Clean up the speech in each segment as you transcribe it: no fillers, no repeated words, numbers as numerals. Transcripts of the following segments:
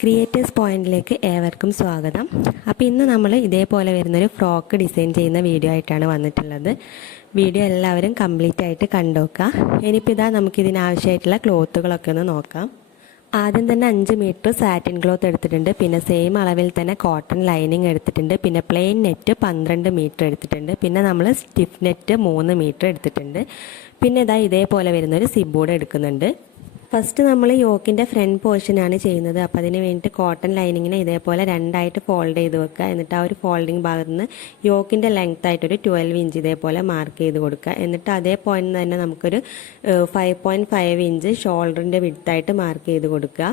Creators പോയിന്റിലേക്ക് ഏവർക്കും സ്വാഗതം. അപ്പോൾ ഇന്ന് നമ്മൾ ഇതേപോലെ വരുന്നൊരു ഫ്രോക്ക് ഡിസൈൻ ചെയ്യുന്ന വീഡിയോ ആയിട്ടാണ് വന്നിട്ടുള്ളത്. വീഡിയോ എല്ലാവരും കംപ്ലീറ്റ് ആയിട്ട് കണ്ടുനോക്കുക. ഇനിയിപ്പോൾ ഇതാ നമുക്കിതിനാവശ്യമായിട്ടുള്ള ക്ലോത്തുകളൊക്കെ ഒന്ന് നോക്കാം. ആദ്യം തന്നെ 5 മീറ്റർ സാറ്റിൻ ക്ലോത്ത് എടുത്തിട്ടുണ്ട്. പിന്നെ സെയിം അളവിൽ തന്നെ കോട്ടൺ ലൈനിങ് എടുത്തിട്ടുണ്ട്. പിന്നെ പ്ലെയിൻ നെറ്റ് 12 മീറ്റർ എടുത്തിട്ടുണ്ട്. പിന്നെ നമ്മൾ സ്റ്റിഫ് നെറ്റ് 3 മീറ്റർ എടുത്തിട്ടുണ്ട്. പിന്നെ ഇതാ ഇതേപോലെ വരുന്നൊരു സിബ് എടുക്കുന്നുണ്ട്. ഫസ്റ്റ് നമ്മൾ യോക്കിൻ്റെ ഫ്രണ്ട് പോർഷനാണ് ചെയ്യുന്നത്. അപ്പോൾ അതിന് വേണ്ടിയിട്ട് കോട്ടൺ ലൈനിങ്ങിനെ ഇതേപോലെ രണ്ടായിട്ട് ഫോൾഡ് ചെയ്ത് വെക്കുക. എന്നിട്ട് ആ ഒരു ഫോൾഡിങ് ഭാഗത്ത് നിന്ന് യോക്കിൻ്റെ ലെങ്ത് ആയിട്ടൊരു 12 ഇഞ്ച് ഇതേപോലെ മാർക്ക് ചെയ്ത് കൊടുക്കുക. എന്നിട്ട് അതേ പോയിന്റ് തന്നെ നമുക്കൊരു 5.5 ഇഞ്ച് ഷോൾഡറിൻ്റെ വിഡ്ത്തായിട്ട് മാർക്ക് ചെയ്ത് കൊടുക്കുക.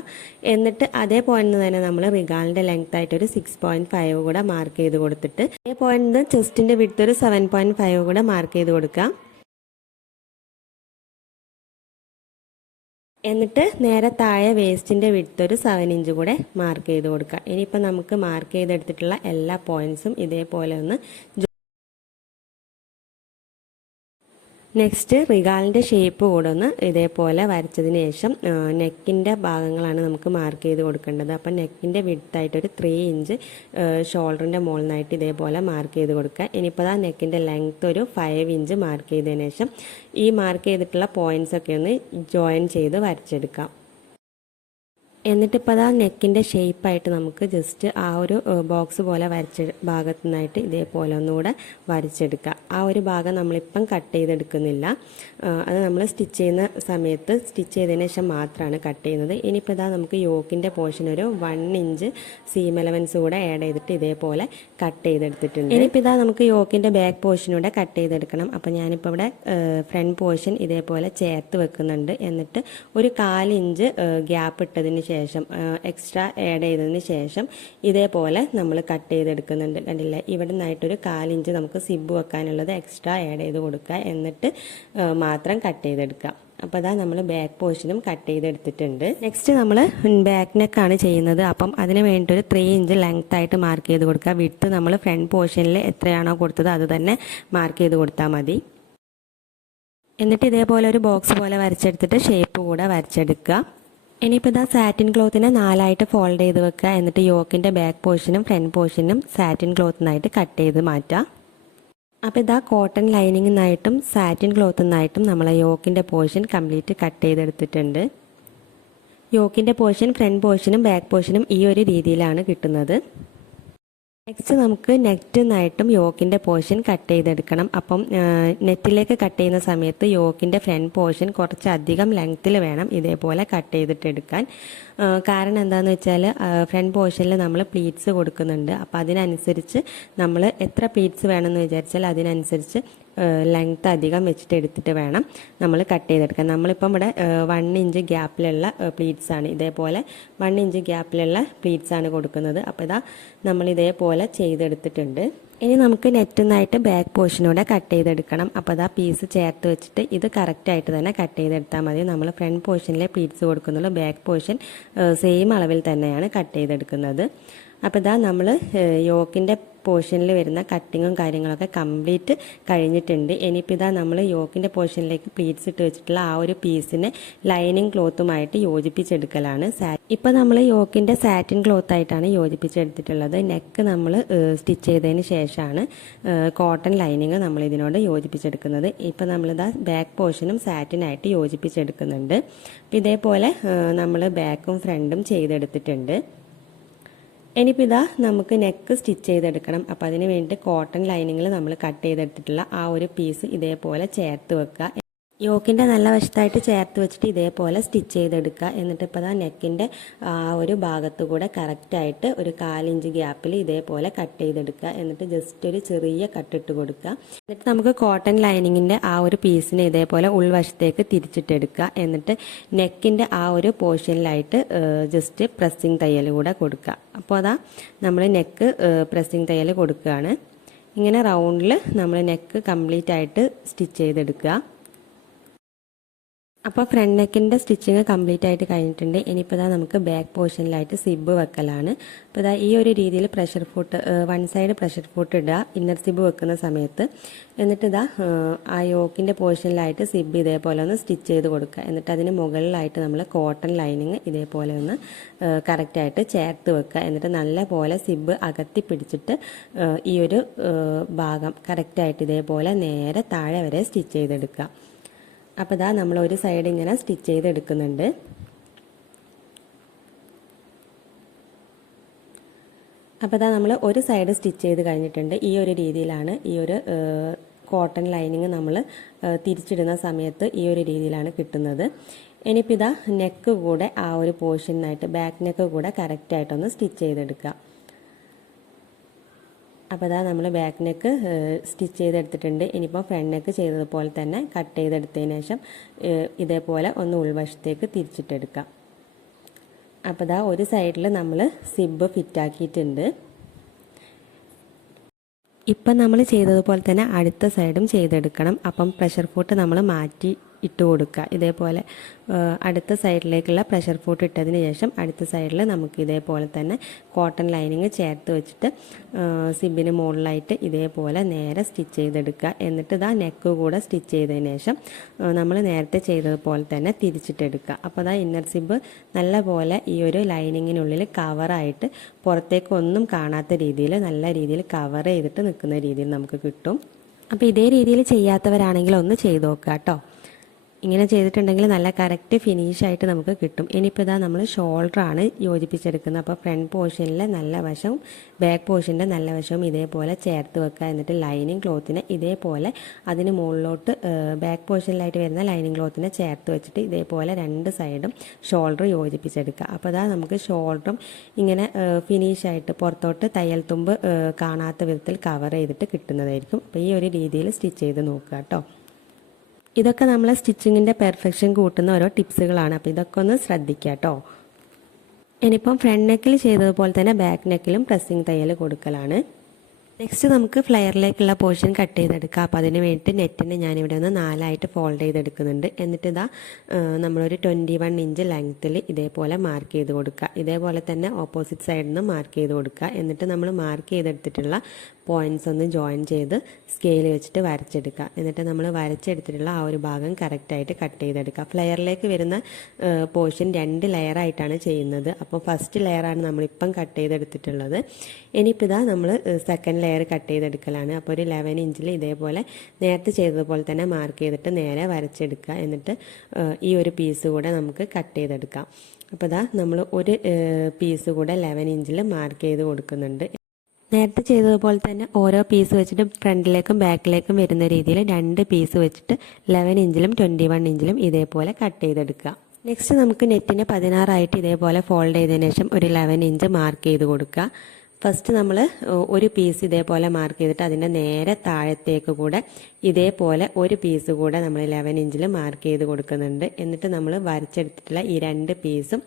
എന്നിട്ട് അതേ പോയിന്റ് തന്നെ നമ്മൾ റിഗാളിൻ്റെ ലെങ്ത് ആയിട്ടൊരു 6.5 കൂടെ മാർക്ക് ചെയ്ത് കൊടുത്തിട്ട് അതേ പോയിന്റ് ചെസ്റ്റിൻ്റെ വിഡ്ത്ത് ഒരു 7.5 കൂടെ മാർക്ക് ചെയ്ത് കൊടുക്കുക. എന്നിട്ട് നേരെ താഴെ വേസ്റ്റിൻ്റെ വിഡ്ത്ത് ഒരു 7 ഇഞ്ച് കൂടെ മാർക്ക് ചെയ്ത് കൊടുക്കുക. ഇനിയിപ്പോൾ നമുക്ക് മാർക്ക് ചെയ്തെടുത്തിട്ടുള്ള എല്ലാ പോയിൻറ്സും ഇതേപോലെ ഒന്ന് നെക്സ്റ്റ് റിഗാളിൻ്റെ ഷേപ്പ് കൂടെ ഒന്ന് ഇതേപോലെ വരച്ചതിന് ശേഷം നെക്കിൻ്റെ ഭാഗങ്ങളാണ് നമുക്ക് മാർക്ക് ചെയ്ത് കൊടുക്കേണ്ടത്. അപ്പം നെക്കിൻ്റെ വിഡ്ത്തായിട്ടൊരു 3 ഇഞ്ച് ഷോൾഡറിൻ്റെ മുകളിൽ നിന്നായിട്ട് ഇതേപോലെ മാർക്ക് ചെയ്ത് കൊടുക്കുക. ഇനിയിപ്പോൾ ആ നെക്കിൻ്റെ ലെങ്ത്ത് ഒരു 5 ഇഞ്ച് മാർക്ക് ചെയ്തതിന് ശേഷം ഈ മാർക്ക് ചെയ്തിട്ടുള്ള പോയിൻറ്സൊക്കെ ഒന്ന് ജോയിൻ ചെയ്ത് വരച്ചെടുക്കാം. എന്നിട്ടിപ്പോൾ അതാ നെക്കിൻ്റെ ഷേപ്പായിട്ട് നമുക്ക് ജസ്റ്റ് ആ ഒരു ബോക്സ് പോലെ വരച്ച ഭാഗത്തു നിന്നായിട്ട് ഇതേപോലെ ഒന്നുകൂടെ വരച്ചെടുക്കുക. ആ ഒരു ഭാഗം നമ്മളിപ്പം കട്ട് ചെയ്തെടുക്കുന്നില്ല. അത് നമ്മൾ സ്റ്റിച്ച് ചെയ്യുന്ന സമയത്ത് സ്റ്റിച്ച് ചെയ്തതിന് ശേഷം മാത്രമാണ് കട്ട് ചെയ്യുന്നത്. ഇനിയിപ്പോൾ ഇതാ നമുക്ക് യോക്കിൻ്റെ പോർഷൻ ഒരു 1 ഇഞ്ച് സീം എലവൻസ് കൂടെ ആഡ് ചെയ്തിട്ട് ഇതേപോലെ കട്ട് ചെയ്തെടുത്തിട്ടുണ്ട്. ഇനിയിപ്പോൾ ഇതാ നമുക്ക് യോക്കിൻ്റെ ബാക്ക് പോർഷനൂടെ കട്ട് ചെയ്തെടുക്കണം. അപ്പോൾ ഞാനിപ്പോൾ ഇവിടെ ഫ്രണ്ട് പോർഷൻ ഇതേപോലെ ചേർത്ത് വെക്കുന്നുണ്ട്. എന്നിട്ട് ഒരു 1/4 ഇഞ്ച് ഗ്യാപ്പ് ഇട്ടതിന് ശേഷം എക്സ്ട്രാ ആഡ് ചെയ്തതിന് ശേഷം ഇതേപോലെ നമ്മൾ കട്ട് ചെയ്തെടുക്കുന്നുണ്ട്. കണ്ടില്ലേ, ഇവിടെ നിന്നായിട്ടൊരു 1/4 ഇഞ്ച് നമുക്ക് സിബ് വെക്കാനുള്ളത് എക്സ്ട്രാ ആഡ് ചെയ്ത് കൊടുക്കുക. എന്നിട്ട് മാത്രം കട്ട് ചെയ്തെടുക്കുക. അപ്പോൾ അതാ നമ്മൾ ബാക്ക് പോർഷനും കട്ട് ചെയ്തെടുത്തിട്ടുണ്ട്. നെക്സ്റ്റ് നമ്മൾ ബാക്ക് നെക്കാണ് ചെയ്യുന്നത്. അപ്പം അതിന് വേണ്ടിയിട്ടൊരു 3 ഇഞ്ച് ലെങ്ത് ആയിട്ട് മാർക്ക് ചെയ്ത് കൊടുക്കുക. വിഡ്ത്ത് നമ്മൾ ഫ്രണ്ട് പോർഷനിൽ എത്രയാണോ കൊടുത്തത് അത് തന്നെ മാർക്ക് ചെയ്ത് കൊടുത്താൽ മതി. എന്നിട്ട് ഇതേപോലെ ഒരു ബോക്സ് പോലെ വരച്ചെടുത്തിട്ട് ഷേപ്പ് കൂടെ വരച്ചെടുക്കുക. ഇനിയിപ്പോൾ ഇതാ സാറ്റിൻ ക്ലോത്തിനെ 4ആയിട്ട് ഫോൾഡ് ചെയ്ത് വെക്കുക. എന്നിട്ട് യോക്കിൻ്റെ ബാക്ക് പോർഷനും ഫ്രണ്ട് പോർഷനും സാറ്റിൻ ക്ലോത്തിനായിട്ട് കട്ട് ചെയ്ത് മാറ്റുക. അപ്പോൾ ഇതാ കോട്ടൺ ലൈനിങ്ങിൽ നിന്നായിട്ടും സാറ്റിൻ ക്ലോത്തിൽ നിന്നായിട്ടും നമ്മൾ യോക്കിൻ്റെ പോർഷൻ കംപ്ലീറ്റ് കട്ട് ചെയ്തെടുത്തിട്ടുണ്ട്. യോക്കിൻ്റെ പോർഷൻ ഫ്രണ്ട് പോർഷനും ബാക്ക് പോർഷനും ഈ ഒരു രീതിയിലാണ് കിട്ടുന്നത്. നെക്സ്റ്റ് നമുക്ക് നെറ്റിൽ നിന്നായിട്ടും യോക്കിൻ്റെ പോർഷൻ കട്ട് ചെയ്തെടുക്കണം. അപ്പം നെറ്റിലേക്ക് കട്ട് ചെയ്യുന്ന സമയത്ത് യോക്കിൻ്റെ ഫ്രണ്ട് പോർഷൻ കുറച്ചധികം ലെങ്ത്തിൽ വേണം ഇതേപോലെ കട്ട് ചെയ്തിട്ടെടുക്കാൻ. കാരണം എന്താണെന്ന് വെച്ചാൽ ഫ്രണ്ട് പോർഷനിൽ നമ്മൾ പ്ലീറ്റ്സ് കൊടുക്കുന്നുണ്ട്. അപ്പോൾ അതിനനുസരിച്ച് നമ്മൾ എത്ര പ്ലീറ്റ്സ് വേണമെന്ന് വിചാരിച്ചാൽ അതിനനുസരിച്ച് ലെങ്ത്ത് അധികം വെച്ചിട്ട് എടുത്തിട്ട് വേണം നമ്മൾ കട്ട് ചെയ്തെടുക്കാൻ. നമ്മളിപ്പം ഇവിടെ 1 ഇഞ്ച് ഗ്യാപ്പിലുള്ള പ്ലീറ്റ്സാണ്, ഇതേപോലെ 1 ഇഞ്ച് ഗ്യാപ്പിലുള്ള പ്ലീറ്റ്സാണ് കൊടുക്കുന്നത്. അപ്പോൾ ഇതാ നമ്മൾ ഇതേപോലെ ചെയ്തെടുത്തിട്ടുണ്ട്. ഇനി നമുക്ക് നെറ്റിൽ നിന്നായിട്ട് ബാക്ക് പോർഷനൂടെ കട്ട് ചെയ്തെടുക്കണം. അപ്പോൾ അതാ പീസ് ചേർത്ത് വെച്ചിട്ട് ഇത് കറക്റ്റായിട്ട് തന്നെ കട്ട് ചെയ്തെടുത്താൽ മതി. നമ്മൾ ഫ്രണ്ട് പോർഷനിലെ പ്ലീറ്റ്സ് കൊടുക്കുന്നുള്ളൂ, ബാക്ക് പോർഷൻ സെയിം അളവിൽ തന്നെയാണ് കട്ട് ചെയ്തെടുക്കുന്നത്. അപ്പോൾ ഇതാ നമ്മൾ യോക്കിൻ്റെ പോർഷനിൽ വരുന്ന കട്ടിങ്ങും കാര്യങ്ങളൊക്കെ കംപ്ലീറ്റ് കഴിഞ്ഞിട്ടുണ്ട്. ഇനിയിപ്പോൾ ഇതാ നമ്മൾ യോക്കിൻ്റെ പോർഷനിലേക്ക് പ്ലീറ്റ്സ് ഇട്ട് വെച്ചിട്ടുള്ള ആ ഒരു പീസിനെ ലൈനിങ് ക്ലോത്തുമായിട്ട് യോജിപ്പിച്ചെടുക്കലാണ്. ഇപ്പോൾ നമ്മൾ യോക്കിൻ്റെ സാറ്റിൻ ക്ലോത്തായിട്ടാണ് യോജിപ്പിച്ചെടുത്തിട്ടുള്ളത്. നെക്ക് നമ്മൾ സ്റ്റിച്ച് ചെയ്തതിന് ശേഷമാണ് കോട്ടൺ ലൈനിങ് നമ്മൾ ഇതിനോട് യോജിപ്പിച്ചെടുക്കുന്നത്. ഇപ്പോൾ നമ്മളിതാ ബാക്ക് പോർഷനും സാറ്റിനായിട്ട് യോജിപ്പിച്ചെടുക്കുന്നുണ്ട്. അപ്പോൾ ഇതേപോലെ നമ്മൾ ബാക്കും ഫ്രണ്ടും ചെയ്തെടുത്തിട്ടുണ്ട്. ഇനിയിപ്പോൾ ഇതാ നമുക്ക് നെക്ക് സ്റ്റിച്ച് ചെയ്തെടുക്കണം. അപ്പോൾ അതിന് വേണ്ടി കോട്ടൺ ലൈനിങ്ങിൽ നമ്മൾ കട്ട് ചെയ്തെടുത്തിട്ടുള്ള ആ ഒരു പീസ് ഇതേപോലെ ചേർത്ത് വെക്കുക. യോക്കിൻ്റെ നല്ല വശത്തായിട്ട് ചേർത്ത് വെച്ചിട്ട് ഇതേപോലെ സ്റ്റിച്ച് ചെയ്തെടുക്കുക. എന്നിട്ട് ഇപ്പോൾ ഇതാ നെക്കിൻ്റെ ആ ഒരു ഭാഗത്തു കൂടെ കറക്റ്റായിട്ട് ഒരു 1/4 ഇഞ്ച് ഗ്യാപ്പിൽ ഇതേപോലെ കട്ട് ചെയ്തെടുക്കുക. എന്നിട്ട് ജസ്റ്റ് ഒരു ചെറിയ കട്ടിട്ട് കൊടുക്കുക. എന്നിട്ട് നമുക്ക് കോട്ടൺ ലൈനിങ്ങിൻ്റെ ആ ഒരു പീസിനെ ഇതേപോലെ ഉൾവശത്തേക്ക് തിരിച്ചിട്ടെടുക്കുക. എന്നിട്ട് നെക്കിൻ്റെ ആ ഒരു പോർഷനിലായിട്ട് ജസ്റ്റ് പ്രസ്സിങ് തയ്യൽ കൂടെ കൊടുക്കുക. അപ്പോൾ അതാ നമ്മൾ നെക്ക് പ്രസ്സിങ് തയ്യൽ കൊടുക്കുകയാണ്. ഇങ്ങനെ റൗണ്ടിൽ നമ്മൾ നെക്ക് കംപ്ലീറ്റ് ആയിട്ട് സ്റ്റിച്ച് ചെയ്തെടുക്കുക. അപ്പോൾ ഫ്രണ്ട് നെക്കിൻ്റെ സ്റ്റിച്ചിങ് കംപ്ലീറ്റ് ആയിട്ട് കഴിഞ്ഞിട്ടുണ്ട്. ഇനിയിപ്പോൾ നമുക്ക് ബാക്ക് പോർഷനിലായിട്ട് സിബ് വെക്കലാണ്. അപ്പോൾ ഈ ഒരു രീതിയിൽ pressure foot one side pressure foot ഇടുക ഇന്നർ സിബ് വെക്കുന്ന സമയത്ത്. എന്നിട്ട് ആ യോക്കിൻ്റെ പോർഷനിലായിട്ട് സിബ് ഇതേപോലെ ഒന്ന് സ്റ്റിച്ച് ചെയ്ത് കൊടുക്കുക. എന്നിട്ട് അതിന് മുകളിലായിട്ട് നമ്മൾ കോട്ടൺ ലൈനിങ് ഇതേപോലെ ഒന്ന് കറക്റ്റായിട്ട് ചേർത്ത് വെക്കുക. എന്നിട്ട് നല്ല പോലെ സിബ് അകത്തി പിടിച്ചിട്ട് ഈ ഒരു ഭാഗം കറക്റ്റായിട്ട് ഇതേപോലെ നേരെ താഴെ വരെ സ്റ്റിച്ച് ചെയ്തെടുക്കുക. അപ്പോൾ നമ്മൾ ഒരു സൈഡ് ഇങ്ങനെ സ്റ്റിച്ച് ചെയ്തെടുക്കുന്നുണ്ട്. അപ്പോൾ നമ്മൾ ഒരു സൈഡ് സ്റ്റിച്ച് ചെയ്ത് കഴിഞ്ഞിട്ടുണ്ട്. ഈ ഒരു രീതിയിലാണ് ഈ ഒരു കോട്ടൺ ലൈനിങ് നമ്മൾ തിരിച്ചിടുന്ന സമയത്ത് ഈ ഒരു രീതിയിലാണ് കിട്ടുന്നത്. ഇനിയിപ്പോൾ നെക്ക് കൂടെ ആ ഒരു പോർഷനായിട്ട് ബാക്ക് നെക്ക് കൂടെ കറക്റ്റായിട്ടൊന്ന് സ്റ്റിച്ച് ചെയ്തെടുക്കുക. അപ്പോൾ നമ്മൾ ബാക്ക് നെക്ക് സ്റ്റിച്ച് ചെയ്തെടുത്തിട്ടുണ്ട്. ഇനിയിപ്പോൾ ഫ്രണ്ട് നെക്ക് ചെയ്തതുപോലെ തന്നെ കട്ട് ചെയ്തെടുത്തതിന് ശേഷം ഇതേപോലെ ഒന്ന് ഉൾവശത്തേക്ക് തിരിച്ചിട്ടെടുക്കാം. അപ്പോൾ ഒരു സൈഡിൽ നമ്മൾ സിബ് ഫിറ്റാക്കിയിട്ടുണ്ട്. ഇപ്പം നമ്മൾ ചെയ്തതുപോലെ തന്നെ അടുത്ത സൈഡും ചെയ്തെടുക്കണം. അപ്പം പ്രഷർ ഫുട്ട് നമ്മൾ മാറ്റി ഇട്ട് കൊടുക്കുക. ഇതേപോലെ അടുത്ത സൈഡിലേക്കുള്ള പ്രഷർ ഫുട്ട് ഇട്ടതിന് ശേഷം അടുത്ത സൈഡിൽ നമുക്ക് ഇതേപോലെ തന്നെ കോട്ടൺ ലൈനിങ് ചേർത്ത് വെച്ചിട്ട് സിബിന് മുകളിലായിട്ട് ഇതേപോലെ നേരെ സ്റ്റിച്ച് ചെയ്തെടുക്കുക. എന്നിട്ട് നെക്ക് കൂടെ സ്റ്റിച്ച് ചെയ്തതിന് ശേഷം നമ്മൾ നേരത്തെ ചെയ്തതുപോലെ തന്നെ തിരിച്ചിട്ടെടുക്കുക. അപ്പോൾ ഇന്നർ സിബ് നല്ല പോലെ ഈ ഒരു ലൈനിങ്ങിനുള്ളിൽ കവറായിട്ട് പുറത്തേക്ക് ഒന്നും കാണാത്ത രീതിയിൽ നല്ല രീതിയിൽ കവർ ചെയ്തിട്ട് നിൽക്കുന്ന രീതിയിൽ നമുക്ക് കിട്ടും. അപ്പോൾ ഇതേ രീതിയിൽ ചെയ്യാത്തവരാണെങ്കിൽ ഒന്ന് ചെയ്ത് നോക്കുക കേട്ടോ. ഇങ്ങനെ ചെയ്തിട്ടുണ്ടെങ്കിൽ നല്ല കറക്റ്റ് ഫിനിഷായിട്ട് നമുക്ക് കിട്ടും. ഇനിയിപ്പോൾ നമ്മൾ ഷോൾഡറാണ് യോജിപ്പിച്ചെടുക്കുന്നത്. അപ്പോൾ ഫ്രണ്ട് പോർഷനിലെ നല്ല വശവും ബാക്ക് പോർഷൻ്റെ നല്ല വശവും ഇതേപോലെ ചേർത്ത് വെക്കുക. എന്നിട്ട് ലൈനിങ് ക്ലോത്തിനെ ഇതേപോലെ അതിന് മുകളിലോട്ട് ബാക്ക് പോർഷനിലായിട്ട് വരുന്ന ലൈനിങ് ക്ലോത്തിനെ ചേർത്ത് വെച്ചിട്ട് ഇതേപോലെ രണ്ട് സൈഡും ഷോൾഡർ യോജിപ്പിച്ചെടുക്കുക. അപ്പോൾ നമുക്ക് ഷോൾഡറും ഇങ്ങനെ ഫിനിഷായിട്ട് പുറത്തോട്ട് തയ്യൽ തുമ്പ് കാണാത്ത വിധത്തിൽ കവർ ചെയ്തിട്ട് കിട്ടുന്നതായിരിക്കും. അപ്പോൾ ഈ ഒരു രീതിയിൽ സ്റ്റിച്ച് ചെയ്ത് നോക്കുക കേട്ടോ. ഇതൊക്കെ നമ്മളെ സ്റ്റിച്ചിങ്ങിൻ്റെ പെർഫെക്ഷൻ കൂട്ടുന്ന ഓരോ ടിപ്സുകളാണ്. അപ്പോൾ ഇതൊക്കെ ഒന്ന് ശ്രദ്ധിക്കുക കേട്ടോ. ഇനിയിപ്പം ഫ്രണ്ട് നെക്കിൽ ചെയ്തതുപോലെ തന്നെ ബാക്ക് നെക്കിലും പ്രസ്സിങ് തയ്യൽ കൊടുക്കലാണ്. നെക്സ്റ്റ് നമുക്ക് ഫ്ലെയറിലേക്കുള്ള പോർഷൻ കട്ട് ചെയ്തെടുക്കാം. അപ്പോൾ അതിന് വേണ്ടിയിട്ട് നെറ്റിന് ഞാനിവിടെ ഒന്ന് 4ആയിട്ട് ഫോൾഡ് ചെയ്തെടുക്കുന്നുണ്ട്. എന്നിട്ട് നമ്മളൊരു 21 ഇഞ്ച് ലെങ്ത്തിൽ ഇതേപോലെ മാർക്ക് ചെയ്ത് കൊടുക്കുക. ഇതേപോലെ തന്നെ ഓപ്പോസിറ്റ് സൈഡിൽ നിന്ന് മാർക്ക് ചെയ്ത് കൊടുക്കുക. എന്നിട്ട് നമ്മൾ മാർക്ക് ചെയ്തെടുത്തിട്ടുള്ള പോയിൻറ്റ്സ് ഒന്ന് ജോയിൻ ചെയ്ത് സ്കെയിൽ വെച്ചിട്ട് വരച്ചെടുക്കുക. എന്നിട്ട് നമ്മൾ വരച്ചെടുത്തിട്ടുള്ള ആ ഒരു ഭാഗം കറക്റ്റായിട്ട് കട്ട് ചെയ്തെടുക്കുക. ഫ്ലെയറിലേക്ക് വരുന്ന പോർഷൻ 2 ലെയറായിട്ടാണ് ചെയ്യുന്നത്. അപ്പോൾ ഫസ്റ്റ് ലെയറാണ് നമ്മളിപ്പം കട്ട് ചെയ്തെടുത്തിട്ടുള്ളത്. ഇനിയിപ്പോൾ നമ്മൾ സെക്കൻഡ് ലെയർ കട്ട് ചെയ്തെടുക്കലാണ്. അപ്പോൾ ഒരു 11 ഇഞ്ചിൽ ഇതേപോലെ നേരത്തെ ചെയ്തതുപോലെ തന്നെ മാർക്ക് ചെയ്തിട്ട് നേരെ വരച്ചെടുക്കുക. എന്നിട്ട് ഈ ഒരു പീസ് കൂടെ നമുക്ക് കട്ട് ചെയ്തെടുക്കാം. അപ്പോൾ നമ്മൾ ഒരു പീസ് കൂടെ 11 ഇഞ്ചിൽ മാർക്ക് ചെയ്ത് കൊടുക്കുന്നുണ്ട്. നേരത്തെ ചെയ്തതുപോലെ തന്നെ ഓരോ പീസ് വെച്ചിട്ട് ഫ്രണ്ടിലേക്കും ബാക്കിലേക്കും വരുന്ന രീതിയിൽ 2 പീസ് വെച്ചിട്ട് 11 ഇഞ്ചിലും 21 ഇഞ്ചിലും ഇതേപോലെ കട്ട് ചെയ്തെടുക്കുക. നെക്സ്റ്റ് നമുക്ക് നെറ്റിന് 16 ഇതേപോലെ ഫോൾഡ് ചെയ്തതിന് ശേഷം ഒരു 11 ഇഞ്ച് മാർക്ക് ചെയ്ത് കൊടുക്കുക. ഫസ്റ്റ് നമ്മൾ ഒരു പീസ് ഇതേപോലെ മാർക്ക് ചെയ്തിട്ട് അതിൻ്റെ നേരെ താഴത്തേക്ക് കൂടെ ഇതേപോലെ ഒരു പീസ് കൂടെ നമ്മൾ 11 ഇഞ്ചിൽ മാർക്ക് ചെയ്ത് കൊടുക്കുന്നുണ്ട്. എന്നിട്ട് നമ്മൾ വരച്ചെടുത്തിട്ടുള്ള ഈ 2 പീസും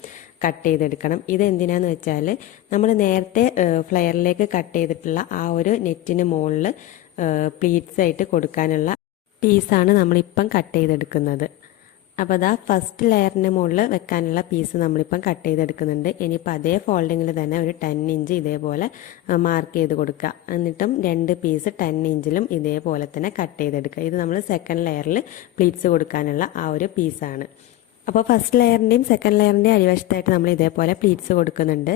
കട്ട് ചെയ്തെടുക്കണം. ഇത് എന്തിനാന്ന് വെച്ചാൽ നമ്മൾ നേരത്തെ ഫ്ലെയറിലേക്ക് കട്ട് ചെയ്തിട്ടുള്ള ആ ഒരു നെറ്റിന് മുകളിൽ പ്ലീറ്റ്സ് ആയിട്ട് കൊടുക്കാനുള്ള പീസാണ് നമ്മളിപ്പം കട്ട് ചെയ്തെടുക്കുന്നത്. അപ്പോൾ ഫസ്റ്റ് ലെയറിന് മുകളിൽ വെക്കാനുള്ള പീസ് നമ്മളിപ്പം കട്ട് ചെയ്തെടുക്കുന്നുണ്ട്. ഇനിയിപ്പോൾ അതേ ഫോൾഡിങ്ങിൽ തന്നെ ഒരു 10 ഇഞ്ച് ഇതേപോലെ മാർക്ക് ചെയ്ത് കൊടുക്കുക. എന്നിട്ടും 2 പീസ് 10 ഇഞ്ചിലും ഇതേപോലെ തന്നെ കട്ട് ചെയ്തെടുക്കുക. ഇത് നമ്മൾ സെക്കൻഡ് ലെയറിൽ പ്ലീറ്റ്സ് കൊടുക്കാനുള്ള ആ ഒരു പീസാണ്. അപ്പോൾ ഫസ്റ്റ് ലെയറിൻ്റെയും സെക്കൻഡ് ലെയറിൻ്റെയും അടിവശത്തായിട്ട് നമ്മൾ ഇതേപോലെ പ്ലീറ്റ്സ് കൊടുക്കുന്നുണ്ട്.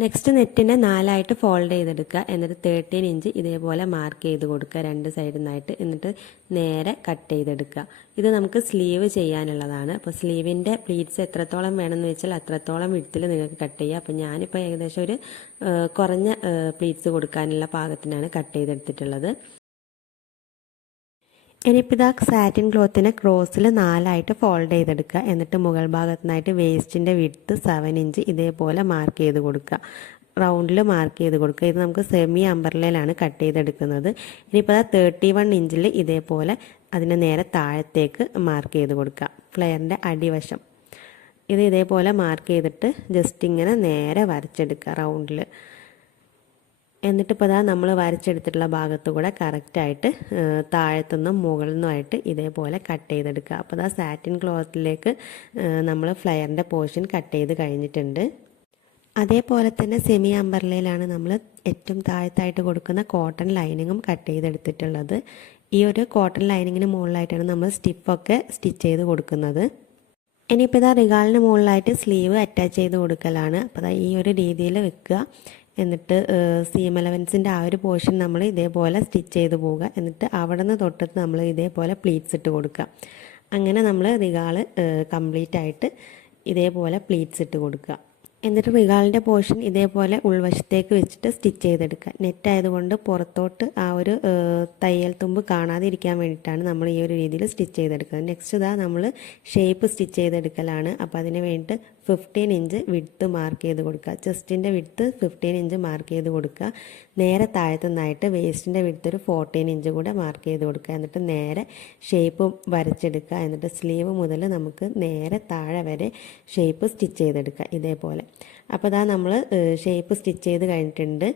നെക്സ്റ്റ് നെറ്റിനെ 4ആയിട്ട് ഫോൾഡ് ചെയ്തെടുക്കുക. എന്നിട്ട് 13 ഇഞ്ച് ഇതേപോലെ മാർക്ക് ചെയ്ത് കൊടുക്കുക 2 സൈഡിൽ നിന്നായിട്ട്. എന്നിട്ട് നേരെ കട്ട് ചെയ്തെടുക്കുക. ഇത് നമുക്ക് സ്ലീവ് ചെയ്യാനുള്ളതാണ്. അപ്പോൾ സ്ലീവിൻ്റെ പ്ലീറ്റ്സ് എത്രത്തോളം വേണമെന്ന് വെച്ചാൽ അത്രത്തോളം വിഡ്ത്തിൽ നിങ്ങൾക്ക് കട്ട് ചെയ്യുക. അപ്പോൾ ഞാനിപ്പോൾ ഏകദേശം ഒരു കുറഞ്ഞ പ്ലീറ്റ്സ് കൊടുക്കാനുള്ള പാകത്തിനാണ് കട്ട് ചെയ്തെടുത്തിട്ടുള്ളത്. ഇനിയിപ്പോൾ സാറ്റിൻ ക്ലോത്തിനെ ക്രോസിൽ 4ആയിട്ട് ഫോൾഡ് ചെയ്തെടുക്കുക. എന്നിട്ട് മുകൾ ഭാഗത്തുനിന്നായിട്ട് വേസ്റ്റിൻ്റെ വിഡ്ത്ത് 7 ഇഞ്ച് ഇതേപോലെ മാർക്ക് ചെയ്ത് കൊടുക്കുക. റൗണ്ടിൽ മാർക്ക് ചെയ്ത് കൊടുക്കുക. ഇത് നമുക്ക് സെമി അംബർലയിലാണ് കട്ട് ചെയ്തെടുക്കുന്നത്. ഇനിയിപ്പോൾ 31 ഇഞ്ചിൽ ഇതേപോലെ അതിന് നേരെ താഴത്തേക്ക് മാർക്ക് ചെയ്ത് കൊടുക്കുക. ഫ്ലെയറിൻ്റെ അടിവശം ഇത് ഇതേപോലെ മാർക്ക് ചെയ്തിട്ട് ജസ്റ്റ് ഇങ്ങനെ നേരെ വരച്ചെടുക്കുക റൗണ്ടിൽ. എന്നിട്ടിപ്പോൾ ഇതാ നമ്മൾ വരച്ചെടുത്തിട്ടുള്ള ഭാഗത്ത് കൂടെ കറക്റ്റായിട്ട് താഴത്തുനിന്നും മുകളിൽ നിന്നുമായിട്ട് ഇതേപോലെ കട്ട് ചെയ്തെടുക്കുക. അപ്പോൾ ഇതാ സാറ്റിൻ ക്ലോത്തിലേക്ക് നമ്മൾ ഫ്ലയറിൻ്റെ പോർഷൻ കട്ട് ചെയ്ത് കഴിഞ്ഞിട്ടുണ്ട്. അതേപോലെ തന്നെ സെമി അംബർലയിലാണ് നമ്മൾ ഏറ്റവും താഴത്തായിട്ട് കൊടുക്കുന്ന കോട്ടൺ ലൈനിങ്ങും കട്ട് ചെയ്തെടുത്തിട്ടുള്ളത്. ഈ ഒരു കോട്ടൺ ലൈനിങ്ങിന് മുകളിലായിട്ടാണ് നമ്മൾ സ്റ്റിഫൊക്കെ സ്റ്റിച്ച് ചെയ്ത് കൊടുക്കുന്നത്. ഇനിയിപ്പോൾ ഇതാ റിഗാളിന് മുകളിലായിട്ട് സ്ലീവ് അറ്റാച്ച് ചെയ്ത് കൊടുക്കലാണ്. അപ്പോൾ ഈ ഒരു രീതിയിൽ വെക്കുക. എന്നിട്ട് സീം അലവൻസിൻ്റെ ആ ഒരു പോർഷൻ നമ്മൾ ഇതേപോലെ സ്റ്റിച്ച് ചെയ്ത് പോവുക. എന്നിട്ട് അവിടെ നിന്ന് തൊട്ടിട്ട് നമ്മൾ ഇതേപോലെ പ്ലീറ്റ്സ് ഇട്ട് കൊടുക്കുക. അങ്ങനെ നമ്മൾ റിഗാള് കംപ്ലീറ്റ് ആയിട്ട് ഇതേപോലെ പ്ലീറ്റ്സ് ഇട്ട് കൊടുക്കുക. എന്നിട്ട് റിഗാളിൻ്റെ പോർഷൻ ഇതേപോലെ ഉൾവശത്തേക്ക് വെച്ചിട്ട് സ്റ്റിച്ച് ചെയ്തെടുക്കുക. നെറ്റ് ആയതുകൊണ്ട് പുറത്തോട്ട് ആ ഒരു തയ്യൽ തുമ്പ് കാണാതിരിക്കാൻ വേണ്ടിയിട്ടാണ് നമ്മൾ ഈ ഒരു രീതിയിൽ സ്റ്റിച്ച് ചെയ്തെടുക്കുന്നത്. നെക്സ്റ്റ് ഇതാ നമ്മൾ ഷേപ്പ് സ്റ്റിച്ച് ചെയ്തെടുക്കലാണ്. അപ്പോൾ അതിന് വേണ്ടിയിട്ട് 15 ഇഞ്ച് വിഡ്ത്ത് മാർക്ക് ചെയ്ത് കൊടുക്കുക. ചെസ്റ്റിൻ്റെ വിഡ്ത്ത് 15 ഇഞ്ച് മാർക്ക് ചെയ്ത് കൊടുക്കുക. നേരെ താഴത്തു നിന്നായിട്ട് വേസ്റ്റിൻ്റെ വിഡ്ത്ത് ഒരു 14 ഇഞ്ച് കൂടെ മാർക്ക് ചെയ്ത് കൊടുക്കുക. എന്നിട്ട് നേരെ ഷേപ്പ് വരച്ചെടുക്കുക. എന്നിട്ട് സ്ലീവ് മുതൽ നമുക്ക് നേരെ താഴെ വരെ ഷേപ്പ് സ്റ്റിച്ച് ചെയ്തെടുക്കുക ഇതേപോലെ. അപ്പോൾ ഇതാ നമ്മൾ ഷേപ്പ് സ്റ്റിച്ച് ചെയ്ത് കഴിഞ്ഞിട്ടുണ്ട്.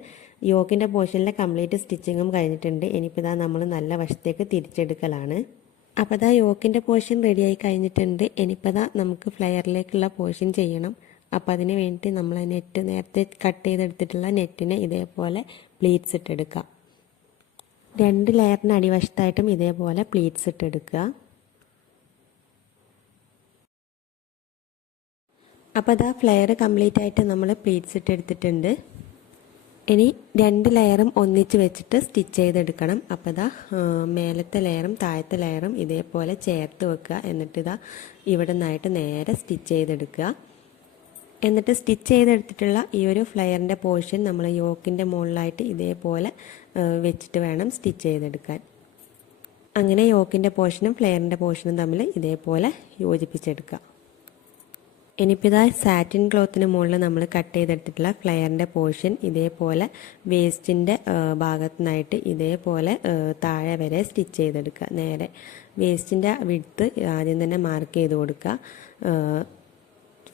യോക്കിൻ്റെ പോർഷനിലെ കംപ്ലീറ്റ് സ്റ്റിച്ചിങ്ങും കഴിഞ്ഞിട്ടുണ്ട്. ഇനിയിപ്പോൾ ഇതാ നമ്മൾ നല്ല വശത്തേക്ക് തിരിച്ചെടുക്കലാണ്. അപ്പോൾ ഇതാ യോക്കിൻ്റെ പോർഷൻ റെഡിയായി കഴിഞ്ഞിട്ടുണ്ട്. ഇനിയിപ്പോൾ ഇതാ നമുക്ക് ഫ്ലെയറിലേക്കുള്ള പോർഷൻ ചെയ്യണം. അപ്പോൾ അതിന് വേണ്ടി നമ്മൾ നെറ്റ് നേരത്തെ കട്ട് ചെയ്തെടുത്തിട്ടുള്ള നെറ്റിനെ ഇതേപോലെ പ്ലീറ്റ്സ് ഇട്ടെടുക്കാം. 2 ലെയറിന് അടിവശത്തായിട്ടും ഇതേപോലെ പ്ലീറ്റ്സ് ഇട്ടെടുക്കുക. അപ്പോൾ അതാ ഫ്ലെയർ കംപ്ലീറ്റ് ആയിട്ട് നമ്മൾ പ്ലീറ്റ്സ് ഇട്ടെടുത്തിട്ടുണ്ട്. ഇനി 2 ലെയറും ഒന്നിച്ച് വെച്ചിട്ട് സ്റ്റിച്ച് ചെയ്തെടുക്കണം. അപ്പോൾ ഇതാ മേലത്തെ ലെയറും താഴത്തെ ലെയറും ഇതേപോലെ ചേർത്ത് വെക്കുക. എന്നിട്ട് ഇതാ ഇവിടെ നിന്നായിട്ട് നേരെ സ്റ്റിച്ച് ചെയ്തെടുക്കുക. എന്നിട്ട് സ്റ്റിച്ച് ചെയ്തെടുത്തിട്ടുള്ള ഈ ഒരു ഫ്ലെയറിൻ്റെ പോർഷൻ നമ്മൾ യോക്കിൻ്റെ മുകളിലായിട്ട് ഇതേപോലെ വെച്ചിട്ട് വേണം സ്റ്റിച്ച് ചെയ്തെടുക്കാൻ. അങ്ങനെ യോക്കിൻ്റെ പോർഷനും ഫ്ലെയറിൻ്റെ പോർഷനും തമ്മിൽ ഇതേപോലെ യോജിപ്പിച്ചെടുക്കുക. ഇനിയിപ്പോൾ ഇതാ സാറ്റിൻ ക്ലോത്തിന് മുകളിൽ നമ്മൾ കട്ട് ചെയ്തെടുത്തിട്ടുള്ള ഫ്ലെയറിൻ്റെ പോർഷൻ ഇതേപോലെ വേസ്റ്റിൻ്റെ ഭാഗത്തു നിന്നായിട്ട് ഇതേപോലെ താഴെ വരെ സ്റ്റിച്ച് ചെയ്തെടുക്കുക. നേരെ വേസ്റ്റിൻ്റെ വിഡ്ത്ത് ആദ്യം തന്നെ മാർക്ക് ചെയ്ത് കൊടുക്കുക.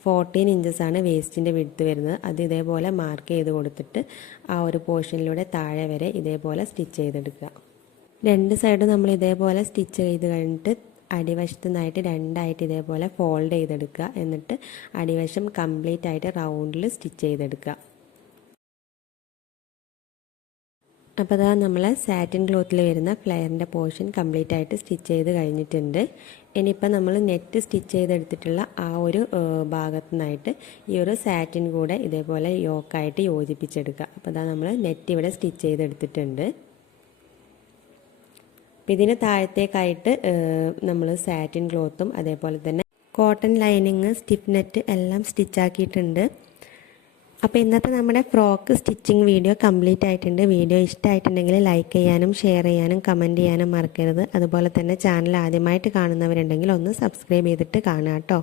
14 ഇഞ്ചസാണ് വേസ്റ്റിൻ്റെ വിഡ്ത്ത് വരുന്നത്. അത് ഇതേപോലെ മാർക്ക് ചെയ്ത് കൊടുത്തിട്ട് ആ ഒരു പോർഷനിലൂടെ താഴെ വരെ ഇതേപോലെ സ്റ്റിച്ച് ചെയ്തെടുക്കുക. 2 സൈഡും നമ്മൾ ഇതേപോലെ സ്റ്റിച്ച് ചെയ്ത് കഴിഞ്ഞിട്ട് അടിവശത്തു നിന്നായിട്ട് 2ആയിട്ട് ഇതേപോലെ ഫോൾഡ് ചെയ്തെടുക്കുക. എന്നിട്ട് അടിവശം കംപ്ലീറ്റ് ആയിട്ട് റൗണ്ടിൽ സ്റ്റിച്ച് ചെയ്തെടുക്കുക. അപ്പോൾ അതാ നമ്മൾ സാറ്റിൻ ക്ലോത്തിൽ വരുന്ന ഫ്ലെയറിൻ്റെ പോർഷൻ കംപ്ലീറ്റ് ആയിട്ട് സ്റ്റിച്ച് ചെയ്ത് കഴിഞ്ഞിട്ടുണ്ട്. ഇനിയിപ്പോൾ നമ്മൾ നെറ്റ് സ്റ്റിച്ച് ചെയ്തെടുത്തിട്ടുള്ള ആ ഒരു ഭാഗത്തു നിന്നായിട്ട് ഈ ഒരു സാറ്റിൻ കൂടെ ഇതേപോലെ യോക്കായിട്ട് യോജിപ്പിച്ചെടുക്കുക. അപ്പോൾ അതാ നമ്മൾ നെറ്റ് ഇവിടെ സ്റ്റിച്ച് ചെയ്തെടുത്തിട്ടുണ്ട്. അപ്പോൾ ഇതിന് താഴത്തേക്കായിട്ട് നമ്മൾ സാറ്റിൻ ക്ലോത്തും അതേപോലെ തന്നെ കോട്ടൺ ലൈനിങ് സ്റ്റിഫ് നെറ്റ് എല്ലാം സ്റ്റിച്ചാക്കിയിട്ടുണ്ട്. അപ്പോൾ ഇന്നത്തെ നമ്മുടെ ഫ്രോക്ക് സ്റ്റിച്ചിങ് വീഡിയോ കംപ്ലീറ്റ് ആയിട്ടുണ്ട്. വീഡിയോ ഇഷ്ടമായിട്ടുണ്ടെങ്കിൽ ലൈക്ക് ചെയ്യാനും ഷെയർ ചെയ്യാനും കമൻറ്റ് ചെയ്യാനും മറക്കരുത്. അതുപോലെ തന്നെ ചാനൽ ആദ്യമായിട്ട് കാണുന്നവരുണ്ടെങ്കിൽ ഒന്ന് സബ്സ്ക്രൈബ് ചെയ്തിട്ട് കാണാം കേട്ടോ.